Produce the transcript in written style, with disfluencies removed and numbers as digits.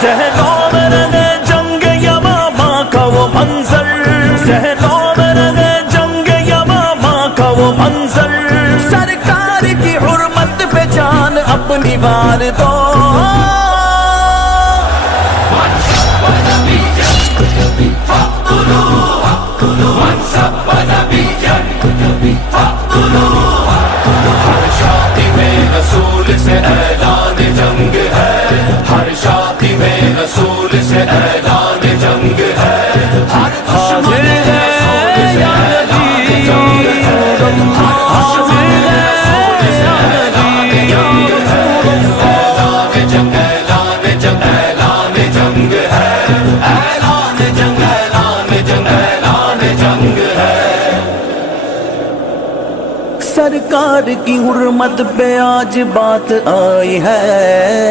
ذہنوں میں رہے جنگ یمامہ کا وہ منظر، ذہنوں میں رہے جنگ یمامہ کا وہ منظر، سرکار کی حرمت پہ جان اپنی وار دو، ہر شادی میں رسول سے اعلان جنگ ہے، ہر شادی میں رسول سے اعلان جنگ ہے، ہر دشمن رسول سے اعلان جنگ ہے، ہر دشمن رسول سے اعلان جنگ ہے، اعلان جنگ اعلان جنگ اعلان جنگ ہے، اعلان جنگ اعلان جنگ اعلان جنگ ہے۔ سرکار کی حرمت پہ آج بات آئی ہے۔